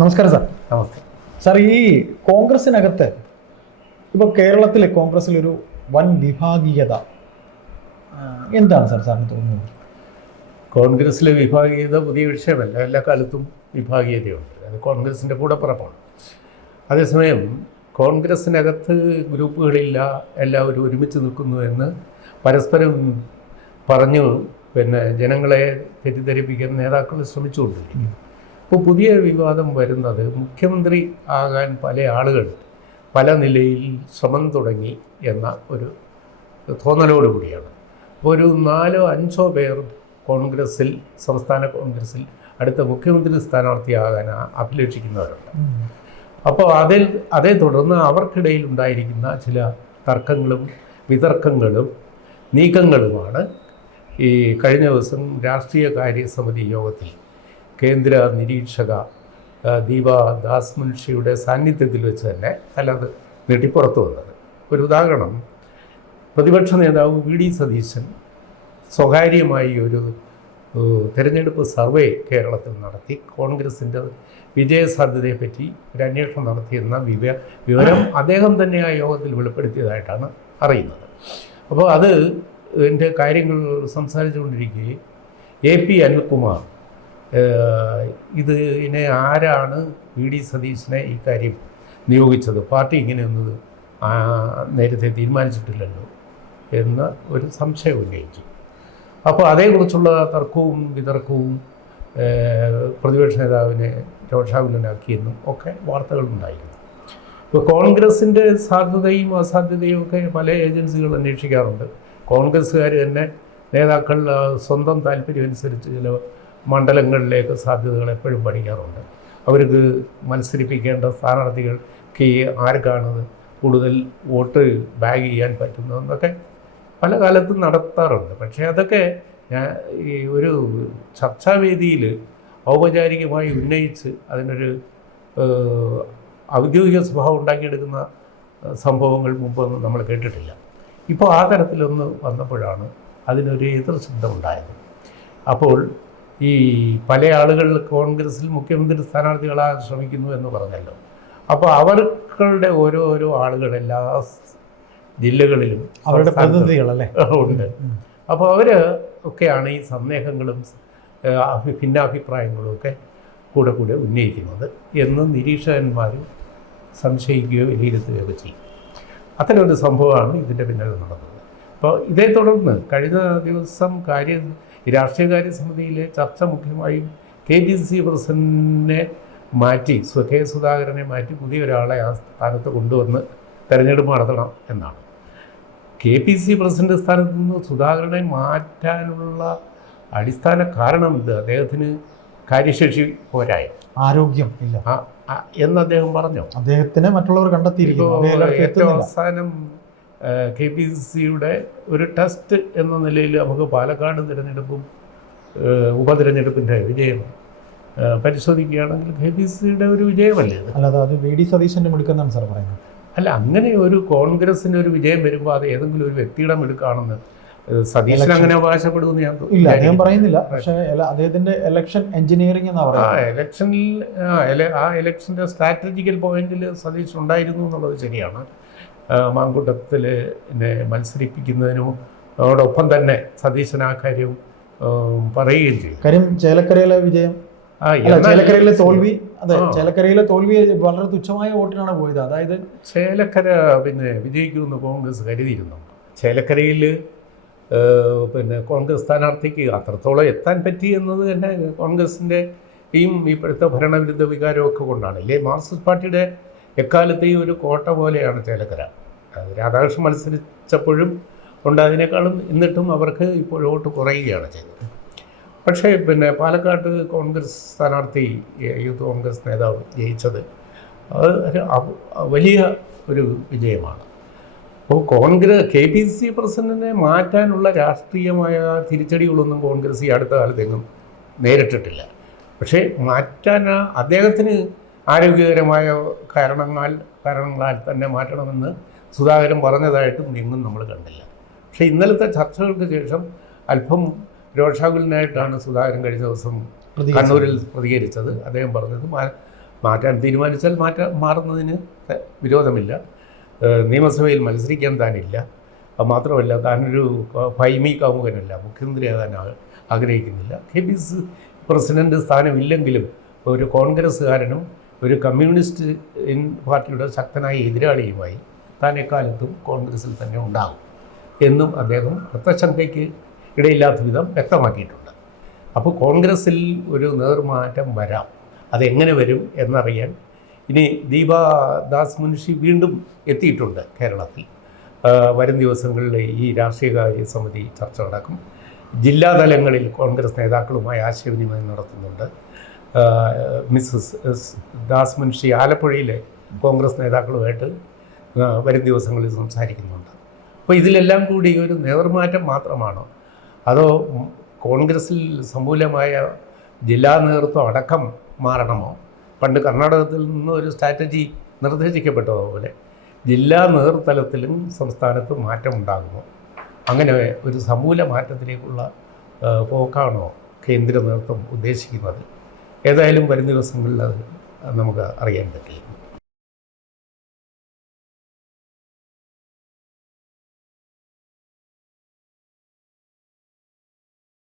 നമസ്കാരം സാർ. നമസ്തേ സാർ ഈ കോൺഗ്രസിനകത്ത് ഇപ്പോൾ കേരളത്തിലെ കോൺഗ്രസിലൊരു വൻ വിഭാഗീയത എന്താണ് സാർ സാറിന് തോന്നുന്നത്? കോൺഗ്രസ്സിലെ വിഭാഗീയത പുതിയ വിഷയമല്ല എല്ലാ കാലത്തും വിഭാഗീയതയുണ്ട്. അത് കോൺഗ്രസിന്റെ കൂടെ പുറപ്പാണ്. അതേസമയം കോൺഗ്രസ്സിനകത്ത് ഗ്രൂപ്പുകളില്ല എല്ലാവരും ഒരുമിച്ച് നിൽക്കുന്നു എന്ന് പരസ്പരം പറഞ്ഞു പിന്നെ ജനങ്ങളെ തെറ്റിദ്ധരിപ്പിക്കാൻ നേതാക്കൾ ശ്രമിച്ചുകൊണ്ടിരിക്കും ഇപ്പോൾ പുതിയ വിവാദം വരുന്നത് മുഖ്യമന്ത്രി ആകാൻ പല ആളുകൾ പല നിലയിൽ ശ്രമം തുടങ്ങി എന്ന ഒരു തോന്നലോടുകൂടിയാണ് ഒരു നാലോ അഞ്ചോ പേർ കോൺഗ്രസ്സിൽ സംസ്ഥാന കോൺഗ്രസ്സിൽ അടുത്ത മുഖ്യമന്ത്രി സ്ഥാനാർത്ഥിയാകാൻ അഭിലഷിക്കുന്നവരുണ്ട്. അപ്പോൾ അതിൽ അതേ തുടർന്ന് അവർക്കിടയിൽ ഉണ്ടായിരിക്കുന്ന ചില തർക്കങ്ങളും വിതർക്കങ്ങളും നീക്കങ്ങളുമാണ് ഈ കഴിഞ്ഞ ദിവസം രാഷ്ട്രീയ കാര്യ സമിതി യോഗത്തിൽ കേന്ദ്ര നിരീക്ഷക ദീപ ദാസ് മുൻഷിയുടെ സാന്നിധ്യത്തിൽ വെച്ച് തന്നെ അല്ലാതെ നീട്ടിപ്പുറത്തു വന്നത്. ഒരു ഉദാഹരണം പ്രതിപക്ഷ നേതാവ് വി ഡി സതീശൻ സ്വകാര്യമായി ഒരു തെരഞ്ഞെടുപ്പ് സർവേ കേരളത്തിൽ നടത്തി കോൺഗ്രസിന്റെ വിജയസാധ്യതയെപ്പറ്റി ഒരു അന്വേഷണം നടത്തിയെന്ന വിവ വിവരം അദ്ദേഹം തന്നെ ആ യോഗത്തിൽ വെളിപ്പെടുത്തിയതായിട്ടാണ് അറിയുന്നത്. അപ്പോൾ അത് എന്റെ കാര്യങ്ങൾ സംസാരിച്ചുകൊണ്ടിരിക്കുകയും എ പി അനിൽകുമാർ ഇത് ഇതിനെ ആരാണ് വി ഡി സതീശനെ ഈ കാര്യം നിയോഗിച്ചത്? പാർട്ടി ഇങ്ങനെയൊന്നും ആ, നേരത്തെ തീരുമാനിച്ചിട്ടില്ലല്ലോ എന്ന ഒരു സംശയം ഉന്നയിച്ചു. അപ്പോൾ അതേക്കുറിച്ചുള്ള തർക്കവും വിതർക്കവും പ്രതിപക്ഷ നേതാവിനെ രോഷാകുലനാക്കിയെന്നും ഒക്കെ വാർത്തകളുണ്ടായിരുന്നു. ഇപ്പോൾ കോൺഗ്രസിന്റെ സാധ്യതയും അസാധ്യതയും ഒക്കെ പല ഏജൻസികൾ അന്വേഷിക്കാറുണ്ട്. കോൺഗ്രസ്സുകാർ തന്നെ നേതാക്കൾ സ്വന്തം താല്പര്യമനുസരിച്ച് ചില മണ്ഡലങ്ങളിലേക്ക് സാധ്യതകൾ എപ്പോഴും പഠിക്കാറുണ്ട്. അവർക്ക് മത്സരിപ്പിക്കേണ്ട സ്ഥാനാർത്ഥികൾക്ക് കീ ആർക്കാണ് കൂടുതൽ വോട്ട് ബാഗ് ചെയ്യാൻ പറ്റുന്നതെന്നൊക്കെ പല കാലത്തും നടത്താറുണ്ട്. പക്ഷേ അതൊക്കെ ഞാൻ ഈ ഒരു ചർച്ചാവേദിയിൽ ഔപചാരികമായി ഉന്നയിച്ച് അതിനൊരു ഔദ്യോഗിക സ്വഭാവം ഉണ്ടാക്കിയെടുക്കുന്ന സംഭവങ്ങൾ മുമ്പൊന്നും നമ്മൾ കേട്ടിട്ടില്ല. ഇപ്പോൾ ആ തരത്തിലൊന്ന് വന്നപ്പോഴാണ് അതിനൊരു എതിർ ശബ്ദമുണ്ടായത് അപ്പോൾ ഈ പല ആളുകൾ കോൺഗ്രസിൽ മുഖ്യമന്ത്രി സ്ഥാനാർത്ഥികളാകാൻ ശ്രമിക്കുന്നു എന്ന് പറഞ്ഞല്ലോ. അപ്പോൾ അവർക്കളുടെ ഓരോരോ ആളുകൾ എല്ലാ ജില്ലകളിലും അവരുടെ പ്രതിനിധികളല്ലേ? ഉണ്ട്. അപ്പോൾ അവർ ഒക്കെയാണ് ഈ സന്ദേഹങ്ങളും ഭിന്നാഭിപ്രായങ്ങളും ഒക്കെ കൂടെ കൂടെ ഉന്നയിക്കുന്നത് എന്ന് നിരീക്ഷകന്മാരും സംശയിക്കുകയോ വിലയിരുത്തുകയോ ഒക്കെ ചെയ്യും. അത്തരമൊരു സംഭവമാണ് ഇതിന്റെ പിന്നിൽ നടന്നത്. അപ്പോൾ ഇതേ തുടർന്ന് കഴിഞ്ഞ ദിവസം കാര്യ ഈ രാഷ്ട്രീയകാര്യ സമിതിയിലെ ചർച്ച മുഖ്യമായും കെ പി സി സി പ്രസിഡന്റിനെ മാറ്റി കെ സുധാകരനെ മാറ്റി പുതിയൊരാളെ ആ സ്ഥാനത്ത് കൊണ്ടുവന്ന് തെരഞ്ഞെടുപ്പ് നടത്തണം എന്നാണ്. കെ പി സി പ്രസിഡന്റ് സ്ഥാനത്ത് നിന്ന് സുധാകരനെ മാറ്റാനുള്ള അടിസ്ഥാന കാരണം ഇത്. അദ്ദേഹത്തിന് കാര്യശേഷി പോരായ. ആരോഗ്യം ഇല്ല. എന്ന് അദ്ദേഹം പറഞ്ഞു? അദ്ദേഹത്തിന് മറ്റുള്ളവർ കണ്ടെത്തിയിരിക്കുന്നു. ഏറ്റവും അവസാനം കെ പി സി സിയുടെ ഒരു ടെസ്റ്റ് എന്ന നിലയിൽ നമുക്ക് പാലക്കാട് തിരഞ്ഞെടുപ്പും ഉപതിരഞ്ഞെടുപ്പിന്റെ വിജയം പരിശോധിക്കുകയാണെങ്കിൽ കെ പി സി സിയുടെ ഒരു വിജയമല്ലേ അല്ലാതെ അത് വി ഡി സതീശന്റെ മിടുക്കെന്നാണ് സാർ പറയുന്നത്. അല്ല അങ്ങനെ ഒരു കോൺഗ്രസിന്റെ ഒരു വിജയം വരുമ്പോൾ അത് ഏതെങ്കിലും ഒരു വ്യക്തിയുടെ മിടുക്കാണെന്ന് സതീശൻ അങ്ങനെ അവകാശപ്പെടുമെന്ന് ഞാൻ ഇല്ല അദ്ദേഹം വിചാരിക്കുന്നു. പറയുന്നില്ല. പക്ഷേ അദ്ദേഹത്തിന്റെ ഇലക്ഷൻ എഞ്ചിനീയറിംഗ് എന്നാ പറയുന്നത്. ഇലക്ഷനിൽ ആ ഇലക്ഷന്റെ സ്ട്രാറ്റജിക്കൽ പോയിന്റിൽ സതീഷ് ഉണ്ടായിരുന്നു എന്നുള്ളത് ശരിയാണ്. മാങ്കൂട്ടത്തിൽ മത്സരിപ്പിക്കുന്നതിനും അതോടൊപ്പം തന്നെ സതീശൻ ആ കാര്യം ഉം, പറയുകയും ചെയ്യും കാര്യം ചേലക്കരയിലെ വിജയം ചേലക്കരയിലെ തോൽവി അതെ ചേലക്കരയിലെ തോൽവി വളരെ തുച്ഛമായ വോട്ടിനാണ് പോയത്. അതായത് ചേലക്കര പിന്നെ വിജയിക്കുമെന്ന് കോൺഗ്രസ് കരുതിയിരുന്നു. ചേലക്കരയിൽ പിന്നെ കോൺഗ്രസ് സ്ഥാനാർത്ഥിക്ക് അത്രത്തോളം എത്താൻ പറ്റി എന്നത് തന്നെ കോൺഗ്രസിന്റെ ഈ ഇപ്പോഴത്തെ ഭരണവിരുദ്ധ വികാരമൊക്കെ കൊണ്ടാണ്. ഇല്ലേ? മാർക്സിസ്റ്റ് പാർട്ടിയുടെ എക്കാലത്തെയും ഒരു കോട്ട പോലെയാണ് ചേലക്കര. രാധാകൃഷ്ണൻ മത്സരിച്ചപ്പോഴും ഉണ്ട് അതിനേക്കാളും എന്നിട്ടും അവർക്ക് ഇപ്പോൾ വോട്ട് കുറയുകയാണ് ചെയ്തത്. പക്ഷേ പിന്നെ പാലക്കാട് കോൺഗ്രസ് സ്ഥാനാർത്ഥി യൂത്ത് കോൺഗ്രസ് നേതാവ് ജയിച്ചത് അത് വലിയ ഒരു വിജയമാണ്. അപ്പോൾ കോൺഗ്രസ് കെ പി സി പ്രസിഡന്റിനെ മാറ്റാനുള്ള രാഷ്ട്രീയമായ തിരിച്ചടികളൊന്നും കോൺഗ്രസ് ഈ അടുത്ത കാലത്തെങ്ങും നേരിട്ടിട്ടില്ല. പക്ഷേ മാറ്റാൻ അദ്ദേഹത്തിന് ആരോഗ്യകരമായ കാരണങ്ങൾ കാരണങ്ങളാൽ തന്നെ മാറ്റണമെന്ന് സുധാകരൻ പറഞ്ഞതായിട്ടും എങ്ങും നമ്മൾ കണ്ടില്ല. പക്ഷേ ഇന്നലത്തെ ചർച്ചകൾക്ക് ശേഷം അല്പം രോഷാകുലനായിട്ടാണ് സുധാകരൻ കഴിഞ്ഞ ദിവസം കണ്ണൂരിൽ പ്രതികരിച്ചത്. അദ്ദേഹം പറഞ്ഞത് മാറ്റാൻ തീരുമാനിച്ചാൽ മാറ്റാൻ മാറുന്നതിന് വിരോധമില്ല. നിയമസഭയിൽ മത്സരിക്കാൻ താനില്ല. മാത്രമല്ല താനൊരു ഭൈമി കാമുകനല്ല. മുഖ്യമന്ത്രിയാകാൻ ആഗ്രഹിക്കുന്നില്ല. കെ പി സി പ്രസിഡന്റ് സ്ഥാനമില്ലെങ്കിലും ഒരു കോൺഗ്രസ്സുകാരനും ഒരു കമ്മ്യൂണിസ്റ്റ് ഇൻ പാർട്ടിയുടെ ശക്തനായ എതിരാളിയുമായി താൻ എക്കാലത്തും കോൺഗ്രസ്സിൽ തന്നെ ഉണ്ടാകും എന്നും അദ്ദേഹം അർത്ഥശങ്കയ്ക്ക് ഇടയില്ലാത്ത വിധം വ്യക്തമാക്കിയിട്ടുണ്ട്. അപ്പോൾ കോൺഗ്രസ്സിൽ ഒരു നേർമാറ്റം വരാം. അതെങ്ങനെ വരും എന്നറിയാൻ ഇനി ദീപ ദാസ് മുൻഷി വീണ്ടും എത്തിയിട്ടുണ്ട് കേരളത്തിൽ. വരും ദിവസങ്ങളിൽ ഈ രാഷ്ട്രീയകാര്യ സമിതി ചർച്ച നടക്കും. ജില്ലാതലങ്ങളിൽ കോൺഗ്രസ് നേതാക്കളുമായി ആശയവിനിമയം നടത്തുന്നുണ്ട്. മിസ്സസ് ദാസ് മുൻഷി ആലപ്പുഴയിലെ കോൺഗ്രസ് നേതാക്കളുമായിട്ട് വരും ദിവസങ്ങളിൽ സംസാരിക്കുന്നുണ്ട്. അപ്പോൾ ഇതിലെല്ലാം കൂടി ഒരു നേർമാറ്റം മാത്രമാണോ? അതോ കോൺഗ്രസിൽ സമൂലമായ ജില്ലാ നേതൃത്വം അടക്കം മാറണമോ? പണ്ട് കർണാടകത്തിൽ നിന്ന് ഒരു സ്ട്രാറ്റജി നിർദ്ദേശിക്കപ്പെട്ടതുപോലെ ജില്ലാ നേതൃതലത്തിലും സംസ്ഥാനത്ത് മാറ്റമുണ്ടാകുമോ അങ്ങനെ ഒരു സമൂല മാറ്റത്തിലേക്കുള്ള പോക്കാണോ കേന്ദ്ര നേതൃത്വം ഉദ്ദേശിക്കുന്നത്? ഏതായാലും വരും ദിവസങ്ങളിൽ അത് നമുക്ക് അറിയാൻ പറ്റില്ല.